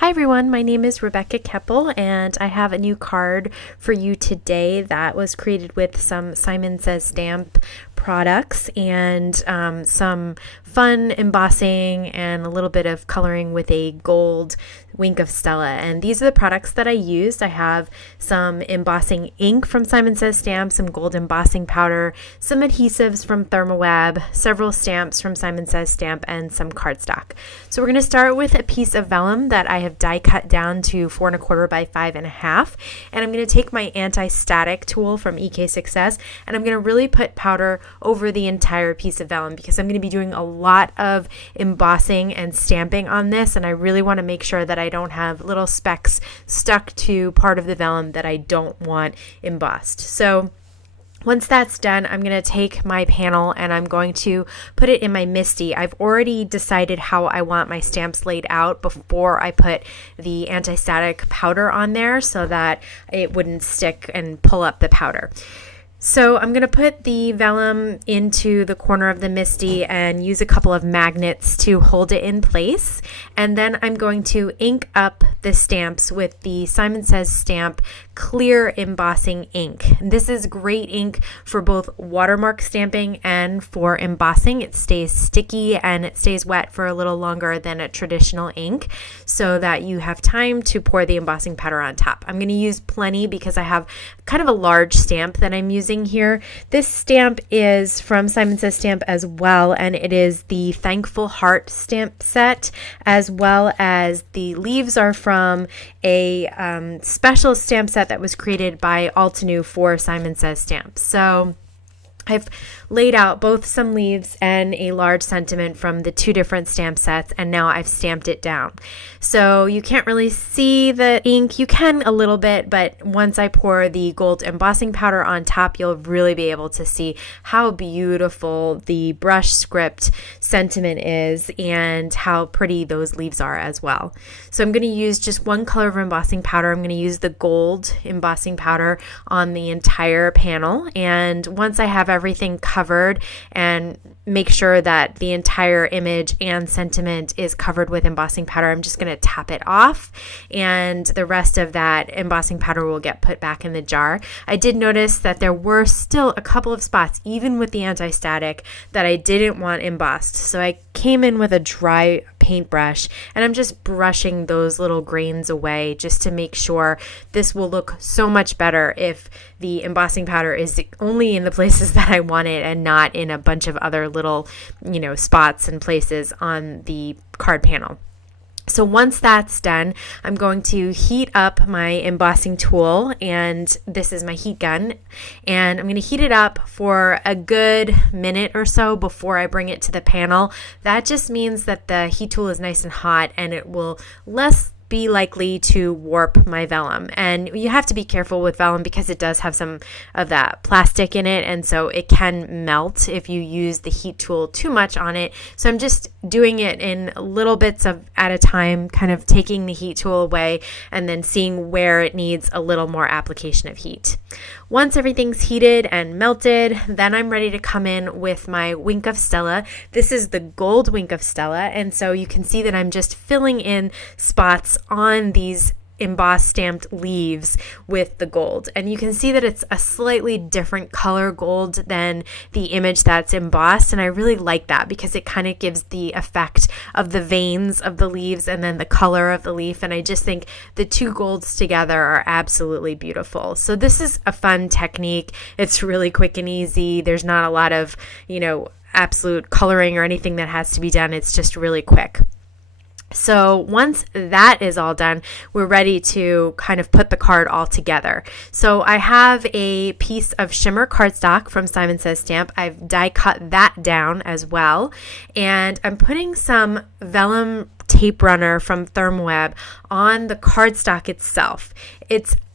Hi everyone, my name is Rebecca Keppel and I have a new card for you today that was created with some Simon Says stamp products and some fun embossing and a little bit of coloring with a gold Wink of Stella. And these are the products that I used. I have some embossing ink from Simon Says Stamp, some gold embossing powder, some adhesives from Thermoweb, several stamps from Simon Says Stamp, and some cardstock. So we're going to start with a piece of vellum that I have die cut down to 4 1/4 by 5 1/2, and I'm going to take my anti-static tool from EK Success and I'm going to really put powder over the entire piece of vellum because I'm going to be doing a lot of embossing and stamping on this, and I really want to make sure that I don't have little specks stuck to part of the vellum that I don't want embossed. So once that's done, I'm going to take my panel and I'm going to put it in my MISTI. I've already decided how I want my stamps laid out before I put the anti-static powder on there so that it wouldn't stick and pull up the powder. So I'm going to put the vellum into the corner of the MISTI and use a couple of magnets to hold it in place. And then I'm going to ink up the stamps with the Simon Says Stamp clear embossing ink. This is great ink for both watermark stamping and for embossing. It stays sticky and it stays wet for a little longer than a traditional ink so that you have time to pour the embossing powder on top. I'm going to use plenty because I have kind of a large stamp that I'm using here. This stamp is from Simon Says Stamp as well, and it is the Thankful Heart stamp set, as well as the leaves are from a special stamp set that was created by Altenew for Simon Says Stamp. So I've laid out both some leaves and a large sentiment from the two different stamp sets, and now I've stamped it down. So you can't really see the ink. You can a little bit, but once I pour the gold embossing powder on top, you'll really be able to see how beautiful the brush script sentiment is and how pretty those leaves are as well. So I'm going to use just one color of embossing powder. I'm going to use the gold embossing powder on the entire panel, and once I have everything covered and make sure that the entire image and sentiment is covered with embossing powder, I'm just going to tap it off, and the rest of that embossing powder will get put back in the jar. I did notice that there were still a couple of spots, even with the anti-static, that I didn't want embossed. So I came in with a dry paintbrush and I'm just brushing those little grains away just to make sure this will look so much better if the embossing powder is only in the places that I want it and not in a bunch of other little, spots and places on the card panel. So once that's done, I'm going to heat up my embossing tool, and this is my heat gun, and I'm going to heat it up for a good minute or so before I bring it to the panel. That just means that the heat tool is nice and hot and it will less be likely to warp my vellum. And you have to be careful with vellum because it does have some of that plastic in it, and so it can melt if you use the heat tool too much on it. So I'm just doing it in little bits at a time, kind of taking the heat tool away and then seeing where it needs a little more application of heat. Once everything's heated and melted, then I'm ready to come in with my Wink of Stella. This is the gold Wink of Stella, and so you can see that I'm just filling in spots on these embossed stamped leaves with the gold, and you can see that it's a slightly different color gold than the image that's embossed, and I really like that because it kind of gives the effect of the veins of the leaves and then the color of the leaf, and I just think the two golds together are absolutely beautiful. So this is a fun technique. It's really quick and easy. There's not a lot of absolute coloring or anything that has to be done. It's just really quick. So once that is all done, we're ready to kind of put the card all together. So I have a piece of Shimmer cardstock from Simon Says Stamp. I've die cut that down as well, and I'm putting some vellum tape runner from Thermoweb on the cardstock itself.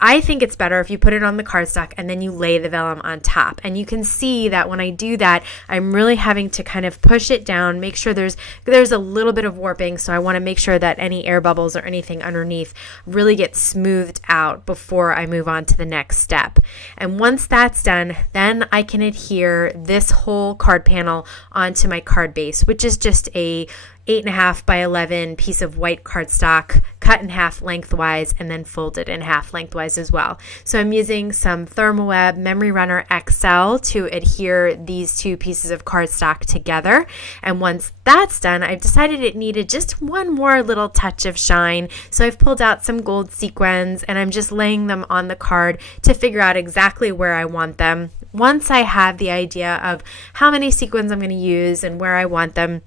I think it's better if you put it on the cardstock and then you lay the vellum on top. And you can see that when I do that, I'm really having to kind of push it down, make sure there's a little bit of warping. So I want to make sure that any air bubbles or anything underneath really get smoothed out before I move on to the next step. And once that's done, then I can adhere this whole card panel onto my card base, which is just a 8.5 by 11 piece of white cardstock cut cut in half lengthwise and then folded in half lengthwise as well. So I'm using some Thermoweb Memory Runner XL to adhere these two pieces of cardstock together. And once that's done, I've decided it needed just one more little touch of shine. So I've pulled out some gold sequins and I'm just laying them on the card to figure out exactly where I want them. Once I have the idea of how many sequins I'm going to use and where I want them,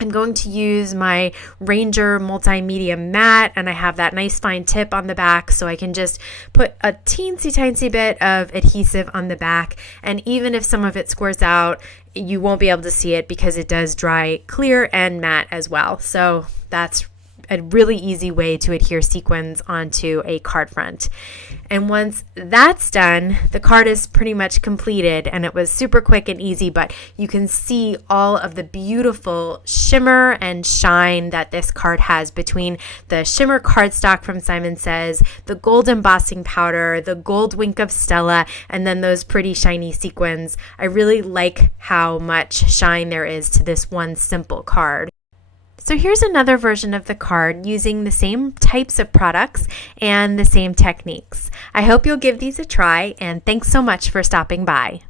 I'm going to use my Ranger Multimedia mat, and I have that nice fine tip on the back, so I can just put a teensy bit of adhesive on the back, and even if some of it squirts out, you won't be able to see it because it does dry clear and matte as well. So that's a really easy way to adhere sequins onto a card front. And once that's done, the card is pretty much completed, and it was super quick and easy, but you can see all of the beautiful shimmer and shine that this card has between the shimmer cardstock from Simon Says, the gold embossing powder, the gold wink of Stella, and then those pretty shiny sequins. I really like how much shine there is to this one simple card. So here's another version of the card using the same types of products and the same techniques. I hope you'll give these a try, and thanks so much for stopping by.